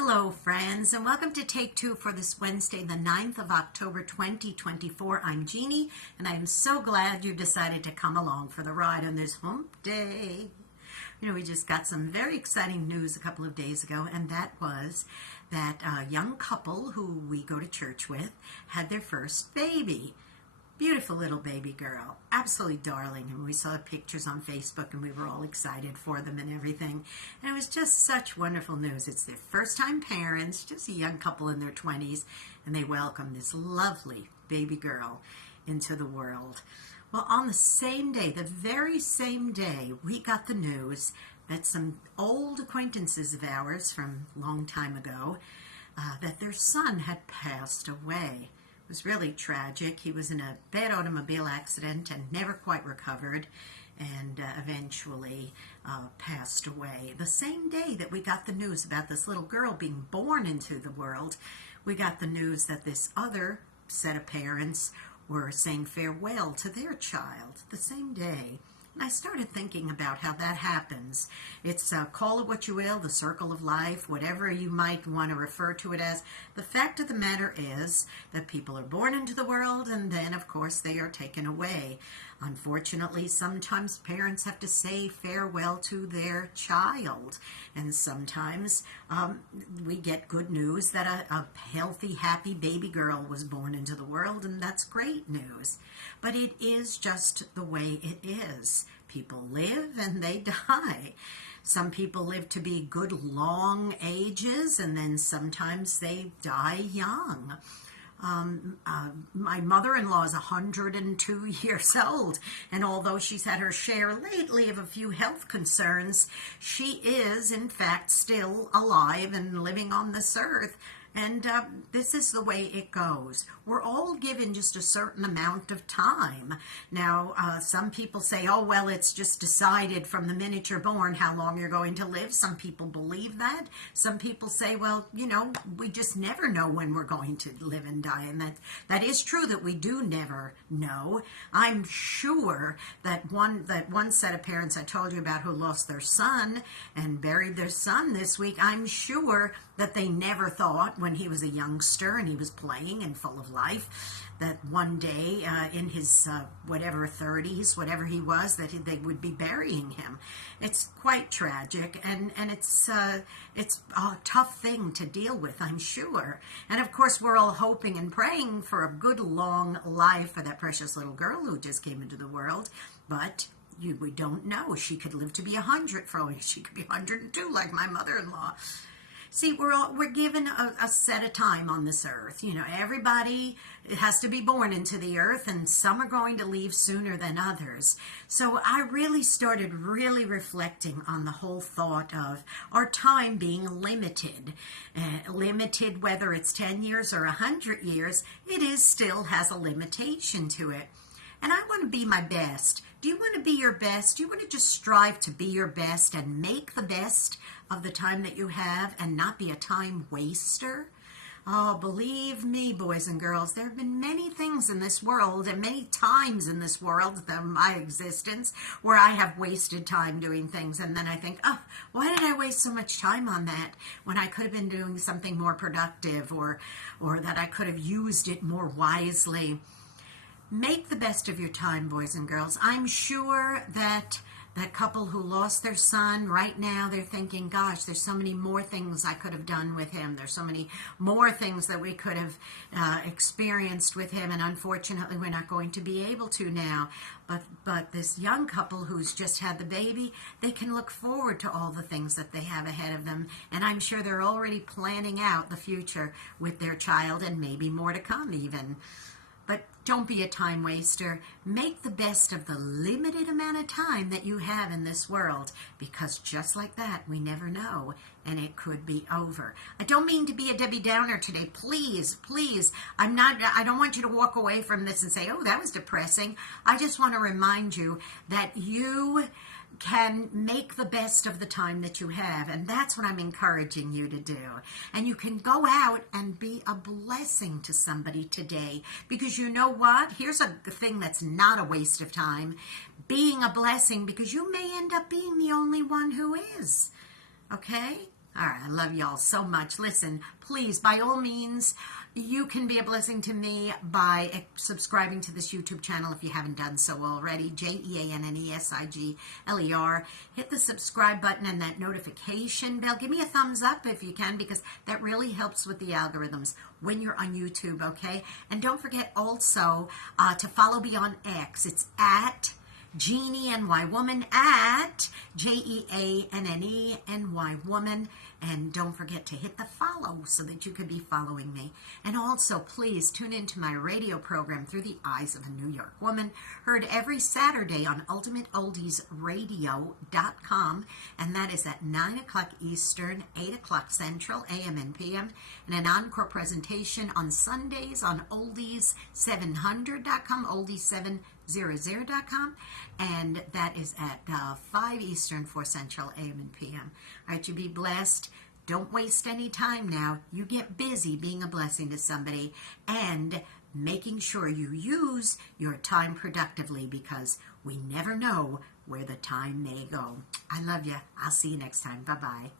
Hello, friends, and welcome to Take Two for this Wednesday, the 9th of October, 2024. I'm Jeannie, and I'm so glad you decided to come along for the ride on this hump day. We just got some very exciting news a couple of days ago, and that was that a young couple who we go to church with had their first baby. Beautiful little baby girl, absolutely darling, and we saw pictures on Facebook and we were all excited for them and everything, and it was just such wonderful news. It's their first time parents, just a young couple in their 20s, and they welcome this lovely baby girl into the world. Well, on the same day, the very same day, we got the news that some old acquaintances of ours from a long time ago, that their son had passed away. It was really tragic. He was in a bad automobile accident and never quite recovered, and eventually passed away. The same day that we got the news about this little girl being born into the world, we got the news that this other set of parents were saying farewell to their child the same day. And I started thinking about how that happens. It's call it what you will, the circle of life, whatever you might want to refer to it as. The fact of the matter is that people are born into the world and then, of course, they are taken away. Unfortunately, sometimes parents have to say farewell to their child. And sometimes we get good news that a healthy, happy baby girl was born into the world, and that's great news. But it is just the way it is. People live and they die. Some people live to be good long ages, and then sometimes they die young. My mother-in-law is 102 years old, and although she's had her share lately of a few health concerns, she is, in fact, still alive and living on this earth. And this is the way it goes. We're all given just a certain amount of time. Now, some people say, oh, well, it's just decided from the minute you're born how long you're going to live. Some people believe that. Some people say, well, we just never know when we're going to live and die. And that is true, that we do never know. I'm sure that one set of parents I told you about who lost their son and buried their son this week, I'm sure that they never thought when he was a youngster and he was playing and full of life that one day in his whatever 30s, whatever he was, that they would be burying him. It's quite tragic, and it's a tough thing to deal with, I'm sure. And of course, we're all hoping and praying for a good long life for that precious little girl who just came into the world, but we don't know. She could live to be 100, she could be 102 like my mother-in-law. See, we're given a set of time on this earth. Everybody has to be born into the earth, and some are going to leave sooner than others. So I really started reflecting on the whole thought of our time being limited. Limited, whether it's 10 years or 100 years, it still has a limitation to it. And I want to be my best. Do you want to be your best? Do you want to just strive to be your best and make the best of the time that you have and not be a time waster? Oh, believe me, boys and girls, there have been many things in this world and many times in this world, my existence, where I have wasted time doing things. And then I think, oh, why did I waste so much time on that when I could have been doing something more productive or that I could have used it more wisely? Make the best of your time, boys and girls. I'm sure that that couple who lost their son, right now they're thinking, gosh, there's so many more things I could have done with him. There's so many more things that we could have experienced with him, and unfortunately we're not going to be able to now. But this young couple who's just had the baby, they can look forward to all the things that they have ahead of them, and I'm sure they're already planning out the future with their child, and maybe more to come even. But don't be a time waster. Make the best of the limited amount of time that you have in this world, because just like that, we never know, and it could be over. I don't mean to be a Debbie Downer today. Please, please. I don't want you to walk away from this and say, oh, that was depressing. I just want to remind you that you can make the best of the time that you have, and that's what I'm encouraging you to do. And you can go out and be a blessing to somebody today, because you know what? Here's a thing that's not a waste of time. Being a blessing, because you may end up being the only one who is. Okay? All right, I love y'all so much. Listen, please, by all means, you can be a blessing to me by subscribing to this YouTube channel if you haven't done so already. JeanneSigler. Hit the subscribe button and that notification bell. Give me a thumbs up if you can, because that really helps with the algorithms when you're on YouTube, okay? And don't forget also to follow me on X. It's at Jeannie NY Woman, at JeanneNY Woman. And don't forget to hit the follow so that you could be following me. And also, please tune into my radio program, Through the Eyes of a New York Woman, heard every Saturday on UltimateOldiesRadio.com. And that is at 9 o'clock Eastern, 8 o'clock Central, AM and PM. And an encore presentation on Sundays on Oldies700.com, Oldies700.com, and that is at 5 Eastern, 4 Central, AM and PM. All right, you be blessed. Don't waste any time now. You get busy being a blessing to somebody and making sure you use your time productively, because we never know where the time may go. I love you. I'll see you next time. Bye-bye.